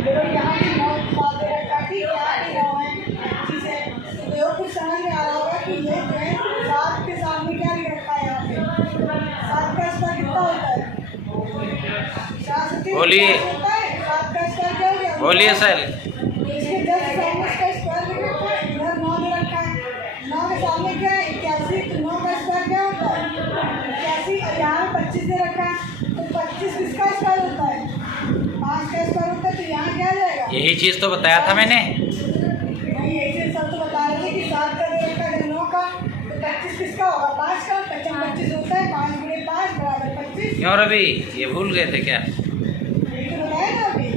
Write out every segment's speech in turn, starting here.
देखो यहाँ भी 9 साल दे रखा है, ठीक, यहाँ भी 9 है, 25 है। तो देखो कुछ समझ में आ रहा होगा कि ये जो है 7 के सामने क्या लिख रखा है यहाँ पे, 7 का स्क्वायर कितना होता है, 4 बोलिए, होता है। 7 का स्क्वायर क्या हो गया, बोलिए सर। इसके 10 के सामने इसका स्क्वायर लिख रखा है, इधर 9 दे रखा है, 9 के सामने क्या है 81, तो 9 का स्क्वायर क्या होता है 81, और यहाँ 25 दे रखा है, तो 25 किसका स्क्वायर होता है, 5 का स्क्वायर होता है। तो यहाँ क्या आ जाएगा, यही चीज़ तो बताया था मैंने। नहीं ऐसे सब तो बता रहे थे कि 7 का दे रखा है 9 का, तो 25 किसका होगा 5 का, 25 होता है 5 × 5 बराबर 25। क्यों रवि, ये भूल गए थे क्या? यही तो बताया ना अभी,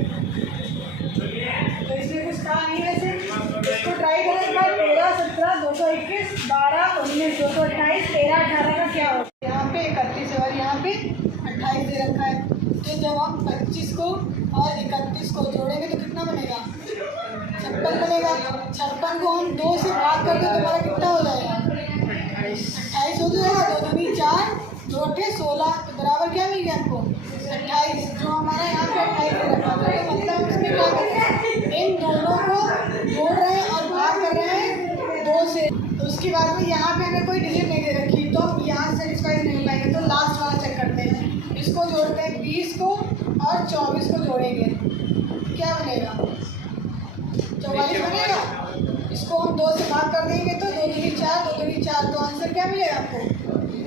तो इसमें कुछ कहा नहीं वैसे। इसको ट्राई करें एक बार, 13, 17, 221, 12, 19, 228, 13, 18 का क्या होगा, यहाँ पे 31 है और यहाँ पे 28 दे रखा है। तो जब हम 25 को और 31 को जोड़ेंगे तो कितना बनेगा, 56 बनेगा। 56 को हम 2 से भाग कर दें तो हमारा कितना हो जाएगा, 28 हो जाएगा। 2 दूनी 4, 2 अठे 16, तो बराबर क्या मिल गया हमको 28, जो हमारा यहाँ पे 28 दे रखा है। तो मतलब इसमें क्या कर रहे हैं, इन दोनों को जोड़ रहे हैं और भाग कर रहे हैं 2 से। तो उसके बाद में यहाँ पे हमें कोई डिजिट नहीं दे रखी, तो हम यहाँ से सेटिस्फाइड नहीं हो पाएंगे। तो लास्ट वाला चेक करते हैं, इसको जोड़ते हैं 20 को और 24 को जोड़ेंगे, क्या बनेगा 44 बनेगा। इसको हम 2 से भाग कर देंगे तो 2 दूनी 4, 2 दूनी 4, तो आंसर क्या मिलेगा आपको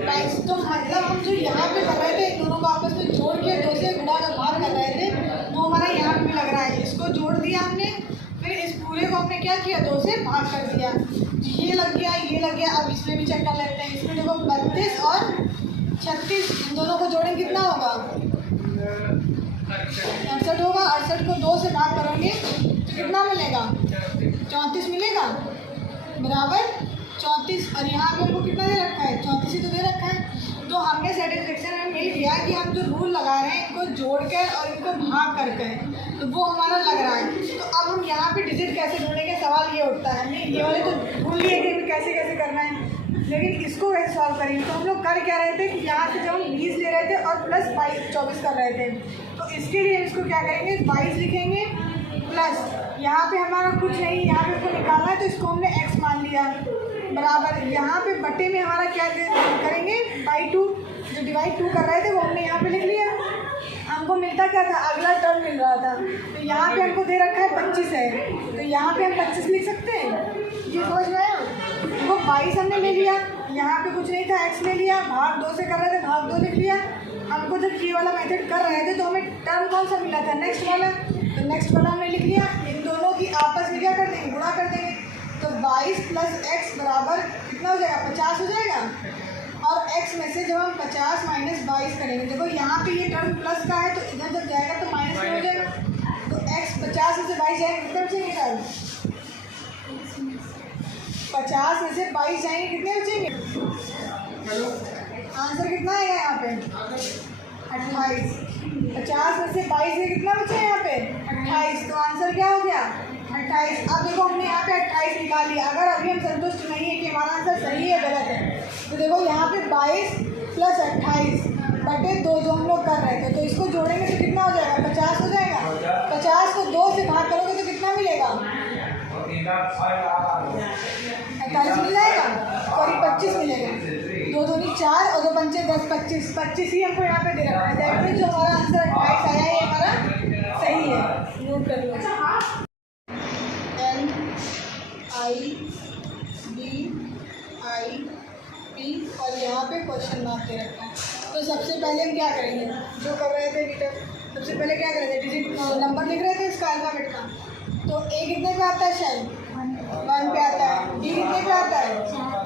22। तो मतलब हम जो यहाँ पे कर रहे थे इन दोनों को आपस में जोड़ के 2 से गुणा कर भाग कर रहे थे, वो हमारा यहाँ पे भी लग रहा है। इसको जोड़ दिया हमने, फिर इस पूरे को हमने क्या किया 2 से भाग कर दिया, ये लग गया, ये लग गया। अब इसमें भी चेक कर लेते हैं, इसमें देखो 32 और 36 इन दोनों को जोड़ेंगे कितना होगा 68 होगा। 68 को 2 से भाग करेंगे तो कितना मिलेगा 34 मिलेगा, बराबर 34। और यहाँ पे हमको कितना दे रखा है 34 ही तो दे रखा है। तो हमने सेटिस्फेक्शन में मिल गया कि हम जो रूल लगा रहे हैं इनको जोड़कर और इनको भाग करके, तो वो हमारा लग रहा है। तो अब हम यहाँ पे डिजिट कैसे जोड़ेंगे, सवाल ये उठता है। हमने ये वाले तो भूल लिए कि हमें कैसे कैसे करना है, लेकिन इसको कैसे सॉल्व करेंगे। तो हम लोग कर क्या रहे थे कि यहाँ से जब हम 20 ले रहे थे और प्लस 24 कर रहे थे, तो इसके लिए इसको क्या करेंगे 22 लिखेंगे प्लस यहाँ पे हमारा कुछ नहीं, यहाँ पे हमको निकालना है तो इसको हमने x मान लिया, बराबर यहाँ पे बटे में हमारा क्या करेंगे /2, जो डिवाइड 2 कर रहे थे वो हमने यहाँ पे लिख लिया। हमको मिलता क्या था, अगला टर्म मिल रहा था, तो यहाँ पे हमको दे रखा है 25 है, तो यहाँ पे हम 25 लिख सकते हैं। ये समझ में आया, वो 22 हमने ले लिया, यहाँ पे कुछ नहीं था x ले लिया, भाग 2 से कर रहे थे भाग 2 लिख लिया। हमको जब ये वाला मेथड कर रहे थे तो हमें टर्म कौन सा मिला था नेक्स्ट वाला, तो नेक्स्ट वाला हमने लिख लिया। इन दोनों की आपस में क्या कर देंगे गुणा कर देंगे, तो 22 + x बराबर कितना हो जाएगा 50 हो जाएगा। और x में से जब हम 50 - 22 करेंगे, देखो यहाँ पे ये टर्म प्लस का है तो इधर जब जाएगा तो माइनस में हो जाएगा। तो x 50 में से 22 जाएंगे कितने बचेंगे सर, 50 में से 22 जाएंगे कितने बचेंगे, आंसर कितना आएगा यहाँ पे 28। 50 में से 22 में कितना बचा यहाँ पे 28, तो आंसर क्या हो गया 28। अब देखो हमने यहाँ पे 28 निकाल लिया। अगर अभी हम संतुष्ट नहीं है कि हमारा आंसर सही है गलत है, तो देखो यहाँ पे 22 + 28 बटे 2 जो हम लोग कर रहे थे, तो इसको जोड़ेंगे तो कितना हो जाएगा 50 हो जाएगा। 50 को 2 से भाग करोगे तो कितना मिलेगा 28 मिल जाएगा, सॉरी 25 मिलेगा। 2 दूनी 4 और 2 पंचे 10, 25 ही हमको यहाँ पे दे रखा है। दैट मीन्स जो हमारा आंसर 28 आया है ये हमारा सही है, नोट कर लो। NIBIP और यहाँ पे क्वेश्चन मार्क दे रखा है। तो सबसे पहले हम क्या करेंगे, जो कर रहे थे अभी तक, सबसे पहले क्या कर रहे थे डिजिट नंबर लिख रहे थे इसका अल्फ़ाबेट का। तो A कितने पे आता है शायद 1 पे आता है, D कितने पे आता है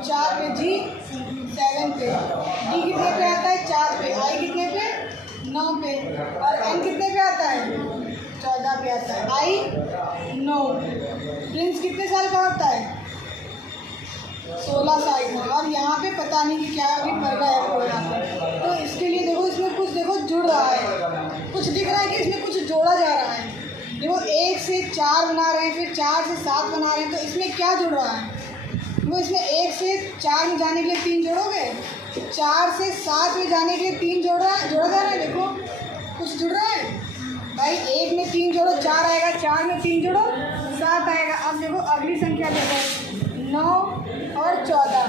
4 पे, G 7 पे, D कितने पे आता है 4 पे, I कितने पे 9 पे, और N कितने पे आता है 14 पे आता है। I 9। प्रिंस कितने साल का होता है 16 साल का, और यहाँ पे पता नहीं कि क्या अभी पढ़ रहा है वो यहाँ पे। तो इसके लिए देखो इसमें कुछ देखो जुड़ रहा है, कुछ दिख रहा है कि इसमें कुछ जोड़ा जा रहा है। देखो 1 से 4 बना रहे हैं, फिर 4 से 7 बना रहे हैं, तो इसमें क्या जुड़ रहा है, वो इसमें 1 से 4 में जाने के लिए 3 जोड़ोगे, 4 से 7 में जाने के लिए 3 जोड़ा जा रहा है। देखो कुछ जुड़ रहा है भाई, 1 में 3 जोड़ो 4 आएगा, 4 में 3 जोड़ो 7 आएगा। अब देखो अगली संख्या देखो 9 और 14,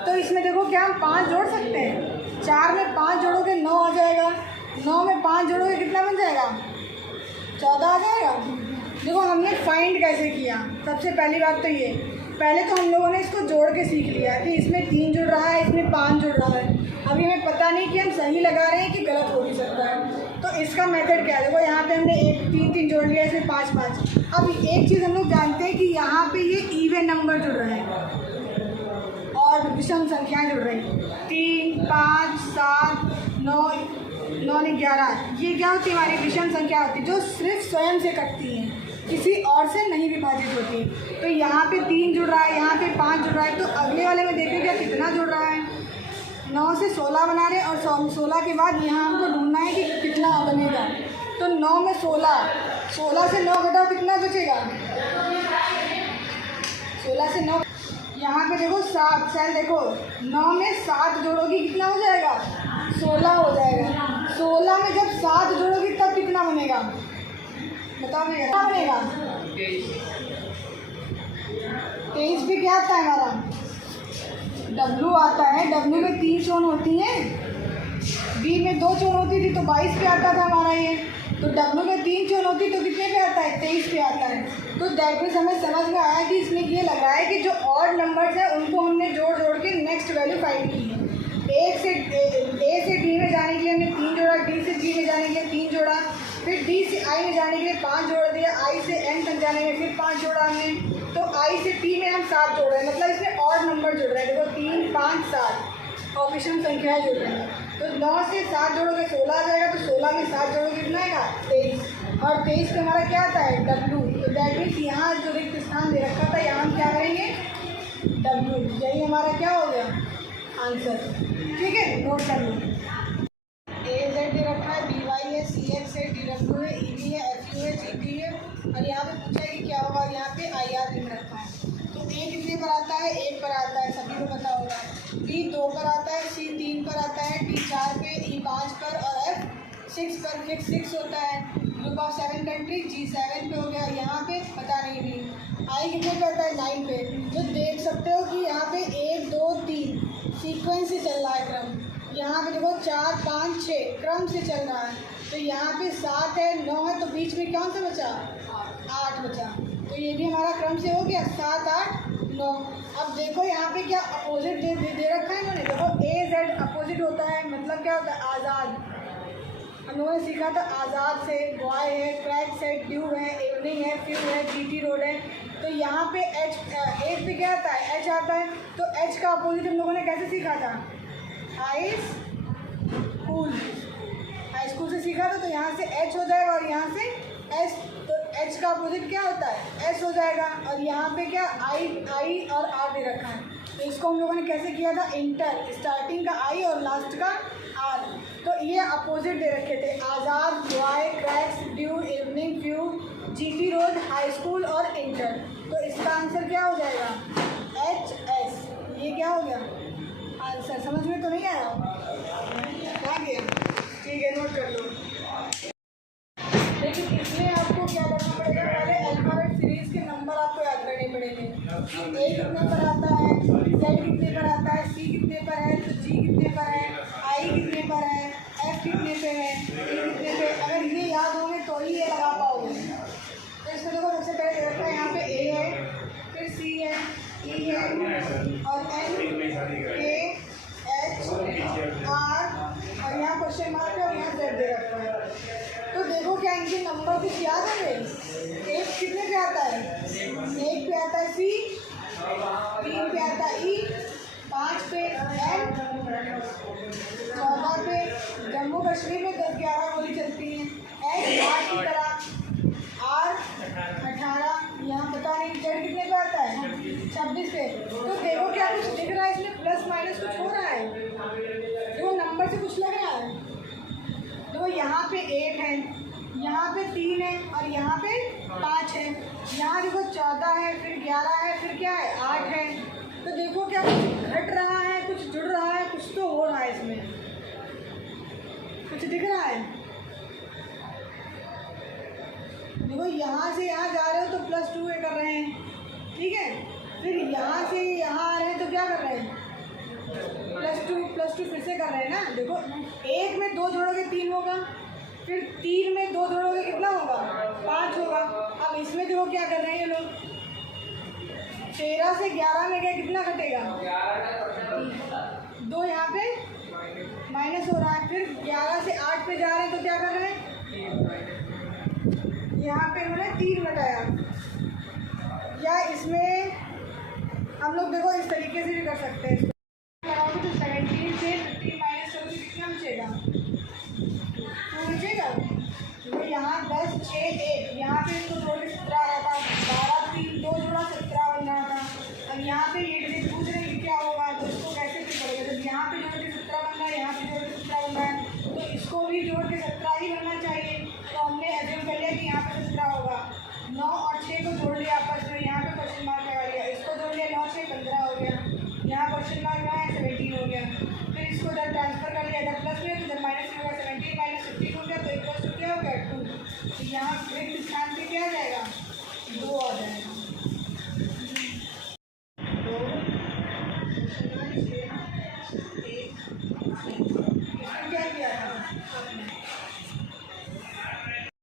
तो इसमें देखो क्या हम 5 जोड़ सकते हैं। 4 में 5 जोड़ोगे 9 आ जाएगा, 9 में 5 जोड़ोगे कितना बन जाएगा, 14 आ जाएगा। देखो हमने फाइंड कैसे किया, सबसे पहली बात तो ये, पहले तो हम लोगों ने इसको जोड़ के सीख लिया कि इसमें 3 जुड़ रहा है, इसमें 5 जुड़ रहा है। अभी हमें पता नहीं कि हम सही लगा रहे हैं कि गलत हो भी सकता है। तो इसका मेथड क्या है, देखो यहाँ पे हमने 3 जोड़ लिया, इसमें 5। अब एक चीज़ हम लोग जानते हैं कि यहाँ पे ये इवन नंबर जुड़ रहे हैं और विषम संख्याएँ जुड़ रही हैं। 3, 5, 7, 9 ने 11, ये क्या होती है, हमारी विषम संख्या होती है जो सिर्फ स्वयं से कटती हैं, किसी और से नहीं विभाजित होती। तो यहाँ पे 3 जुड़ रहा है, यहाँ पे 5 जुड़ रहा है, तो अगले वाले में देखें क्या कितना जुड़ रहा है। 9 से 16 बना रहे और 16 के बाद यहाँ हमको ढूंढना है कि कितना बनेगा। तो 9 में 16 से 9 घटाओ कितना बचेगा, 16 से 9, यहाँ पे देखो 7, सेल देखो 9 में 7 जोड़ोगी कितना हो जाएगा, 16 हो जाएगा। 16 में जब 7 जोड़ोगी तब कितना बनेगा, बताओ भैया कितना बनेगा। 23 पे क्या आता है हमारा, W आता है। W में 3 चोन होती हैं, B में 2 चोन होती थी तो 22 पे आता था हमारा ये। तो W में 3 चोन होती तो कितने पे आता है, 23 पे आता है। तो दैट मीन्स हमें समझ में आया कि इसमें ये लग रहा है कि जो ऑड नंबर्स हैं उनको हमने जोड़ के नेक्स्ट वैल्यू फाइंड की है। A से D में जाने के लिए हमने 3 जोड़ा, D से G में जाने के लिए 3 जोड़ा, फिर D से I में जाने के लिए 5 जोड़ दिया, I से N तक जाने में फिर 5 जोड़ा हमने, तो I से T में हम 7 जोड़ रहे हैं। मतलब इसमें ऑड नंबर जुड़ रहे हैं, देखो 3, 5, 7 और विषम संख्याएँ जुड़ रही हैं। तो 9 से 7 जोड़ोगे 16 आ जाएगा, तो 16 में 7 जोड़ोगे कितना आएगा, 23, और 23 पे हमारा क्या आता है, W। तो दैट मीन्स यहाँ जो रिक्त स्थान दे रखा था यहाँ हम क्या करेंगे, W, यही हमारा क्या हो गया आंसर। ठीक है, नोट कर लो। AZ दे रखा है, BY है, CX है, DW है, EB है, FU है, GP है, और यहाँ पे पूछा है कि क्या होगा, यहाँ पे IR लिख रखा है। तो A कितने पर आता है, 1 पर आता है, सभी को पता होगा। B 2 पर आता है, C 3 पर आता है, D 4 पे, E 5 पर और F 6 पर। फिक्स 6 होता है। ग्रुप ऑफ 7 कंट्री, G 7 पे हो गया, यहाँ पे पता नहीं भी। I कितने पे आता है, 9 पे। जो देख सकते हो कि यहाँ पे 1, 2, 3 सीक्वेंस से चल रहा है क्रम। यहाँ पे देखो 4, 5, 6 क्रम से चल रहा है। तो यहाँ पे 7 है, 9 है, तो बीच में कौन सा बचा, 8 बचा। तो ये भी हमारा क्रम से हो गया, 7, 8, 9। अब देखो यहाँ पे क्या अपोजिट दे रखा है इन्होंने, देखो AZ अपोजिट होता है, मतलब क्या होता है, आज़ाद। हम लोगों ने सीखा था आज़ाद से बॉय है, क्रैक्स है, ड्यू है, इवनिंग है, फ्यू है, GT रोड है। तो यहाँ पे H पे क्या आता है, H आता है। तो H का अपोजिट हम लोगों ने कैसे सीखा था, हाई स्कूल से सीखा था। तो यहाँ से H हो जाएगा और यहाँ से S, तो H का अपोजिट क्या होता है, S हो जाएगा। और यहाँ पे क्या I और R दे रखा है। तो इसको हम लोगों ने कैसे किया था, इंटर, स्टार्टिंग का I और लास्ट का R। तो ये अपोजिट दे रखे थे, आज़ाद, boy, cracks, due, evening, few, GT road, high school और इंटर। तो इसका आंसर क्या हो जाएगा, HS। ये क्या हो गया आंसर, समझ में तो नहीं आया, क्या गया, ठीक है, नोट कर लो। लेकिन इसमें आपको क्या करना पड़ेगा, पहले अल्फाबेट सीरीज के नंबर आपको याद करने पड़ेंगे। A कितने पर आता है, Z कितने पर आता है, C कितने पर है, तो G कितने पर है, I कितने पर है, F कितने पे है, E कितने पे। अगर ये याद होंगे तो ही ये लगा पाओगे। तो इसमें देखो सबसे पहले दे रखा है यहाँ पे A है, फिर C है, E है और N, K, H, R और यहाँ क्वेश्चन मार्क है और यहाँ Z दे रखा है। तो देखो क्या इनके नंबर कुछ याद है, 1 कितने पे आता है, 1 पे आता है C, 3 पे आता है E, 5 पे N, 14 पे जम्मू कश्मीर में 10-11 गोली चलती हैं, H 8 की तरह, R 18, यहाँ पता नहीं Z कितने पे आता है, 26 पे। तो देखो क्या कुछ दिख रहा है इसमें, प्लस माइनस कुछ हो रहा है, देखो नंबर से कुछ लग रहा है। तो यहाँ पे 1 है, यहाँ पे 3 है और यहाँ पे 5 है। यहाँ देखो 14 है, फिर 11 है, फिर क्या है 8 है। तो देखो क्या कुछ घट रहा है, कुछ जुड़ रहा है, कुछ तो हो रहा है इसमें, कुछ दिख रहा है। देखो यहाँ से यहाँ जा रहे हो तो +2 कर रहे हैं, ठीक है। फिर यहाँ से यहाँ आ रहे हैं तो क्या कर रहे हैं, +2 फिर से कर रहे हैं ना। देखो 1 में 2 जोड़ोगे 3 होगा, फिर 3 में 2 जोड़ोगे कितना होगा, 5 होगा। अब इसमें देखो क्या कर रहे हैं ये लोग, 13 से 11 में गए कितना घटेगा, 2 यहाँ पे माइनस हो रहा है। फिर 11 से 8 पे जा रहे हैं तो क्या कर रहे हैं, यहाँ पे हमने 3 घटाया। या इसमें हम लोग देखो इस तरीके से भी कर सकते हैं, तो 17 से 15 माइनस करोगे कितना बचेगा, 2 बचेगा। तो यहाँ 10 6 1 यहाँ पे इसको जोड़ के 17 आ रहा था, 12 3 2 जोड़ा 17 बन रहा था। अब यहाँ पे ये डिजिट पूछ रहे हैं क्या होगा, तो इसको कैसे फिर करेंगे, जब यहाँ पे जोड़ के 17 बन रहा है, यहाँ पे जोड़ के 17 बन रहा है, तो इसको भी जोड़ के 17 ही बनना चाहिए। तो हमने एज्यूम कर लिया कि यहाँ पे 17 होगा। 9 और 6 को जोड़ लिया आपस में, यहाँ पे क्वेश्चन मार्क लगा लिया, इसको जोड़ लिया 9 से 15 हो गया, यहाँ क्वेश्चन मार्क लगाया 17 हो गया। फिर इसको जब ट्रांसफर कर लिया, जब प्लस में तो जब माइनस में होगा 17 माइनस 15 हो गया, तो इक्वल टू क्या हो गया 2। तो यहाँ रिक्त स्थान पे क्या आ जाएगा, 2 आ जाएगा। तो 6 1